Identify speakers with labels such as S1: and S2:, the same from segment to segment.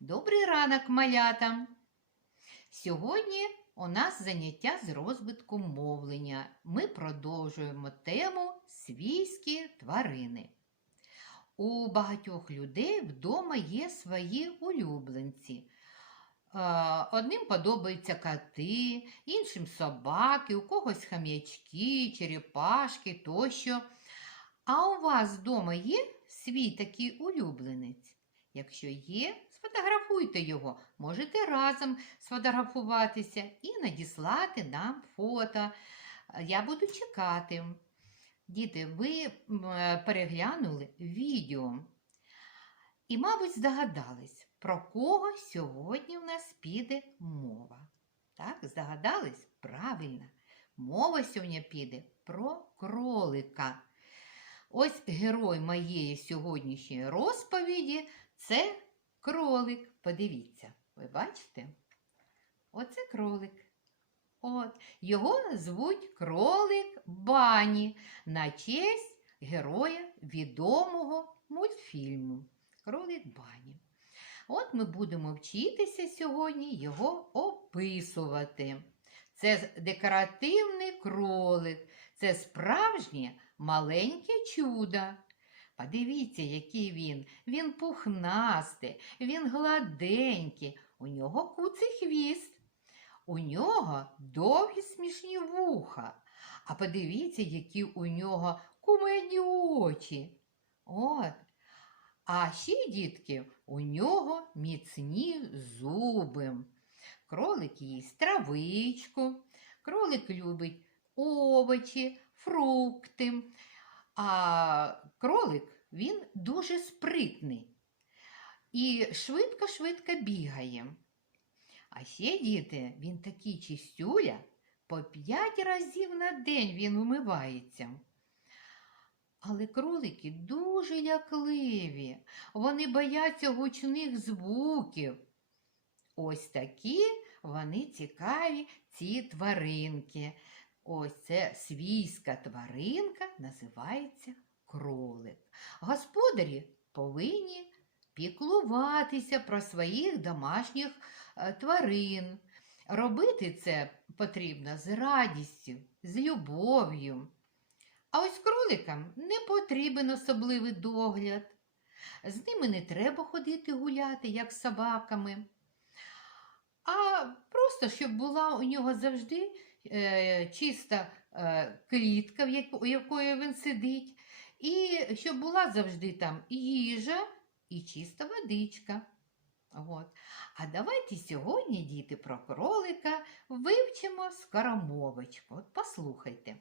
S1: Добрий ранок, малята! Сьогодні у нас заняття з розвитку мовлення. Ми продовжуємо тему свійські тварини. У багатьох людей вдома є свої улюбленці. Е, Одним подобаються коти, іншим собаки, у когось хам'ячки, черепашки тощо. А у вас вдома є свій такий улюбленець? Якщо є, сфотографуйте його. Можете разом сфотографуватися і надіслати нам фото. Я буду чекати. Діти, ви переглянули відео і, мабуть, здогадались, про кого сьогодні в нас піде мова. Так, здогадались? Правильно. Мова сьогодні піде про кролика. Ось герой моєї сьогоднішньої розповіді це кролик. Подивіться, ви бачите? Оце кролик. От. Його звуть кролик Бані на честь героя відомого мультфільму. Кролик Бані. От ми будемо вчитися сьогодні його описувати. Це декоративний кролик, це справжнє маленьке чудо. Подивіться, який він. Він пухнастий, він гладенький, у нього куций хвіст. У нього довгі смішні вуха. А подивіться, які у нього кумедні очі. От. А ще, дітки, у нього міцні зуби. Кролик їсть травичку, кролик любить овочі, фрукти. А кролик він дуже спритний і швидко-швидко бігає. А ще, діти, він такий чистюля, по п'ять разів на день він умивається. Але кролики дуже лякливі, вони бояться гучних звуків. Ось такі вони цікаві, ці тваринки. Ось це свійська тваринка називається кролик. Господарі повинні піклуватися про своїх домашніх е, тварин. Робити це потрібно з радістю, з любов'ю. А ось кроликам не потрібен особливий догляд. З ними не треба ходити гуляти, як з собаками. А просто щоб була у нього завжди чиста е, клітка, в якої він сидить, і щоб була завжди там їжа і чиста водичка. От. А давайте сьогодні, діти, про кролика вивчимо скоромовочку. От послухайте.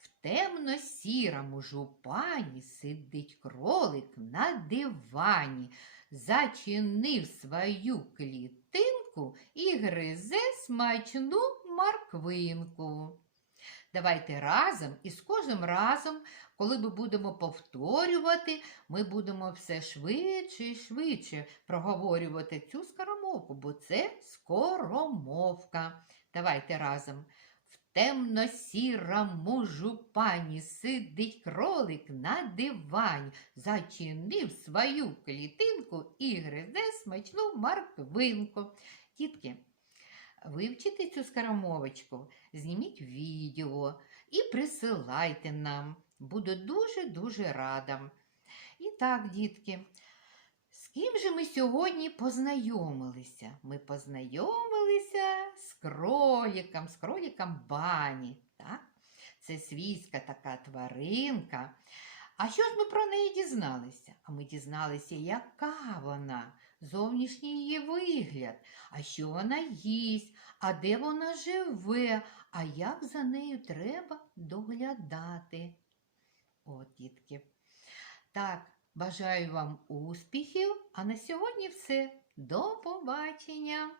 S1: В темно-сірому жупані сидить кролик на дивані, зачинив свою клітинку і гризе смачну морквинку. Давайте разом і з кожним разом, коли ми будемо повторювати, ми будемо все швидше і швидше проговорювати цю скоромовку, бо це скоромовка. Давайте разом. В темно-сірому жупані сидить кролик на дивані, зачинив свою клітинку і гризе смачну морквинку. Дітки, вивчите цю скоромовочку, зніміть відео і присилайте нам. Буду дуже-дуже рада. І так, дітки, з ким же ми сьогодні познайомилися? Ми познайомилися з кроліком, з кроліком бані. Так? Це свійська така тваринка. А що ж ми про неї дізналися? А ми дізналися, яка вона, зовнішній її вигляд, а що вона їсть, а де вона живе, а як за нею треба доглядати. От, дітки. Так, бажаю вам успіхів, а на сьогодні все. До побачення!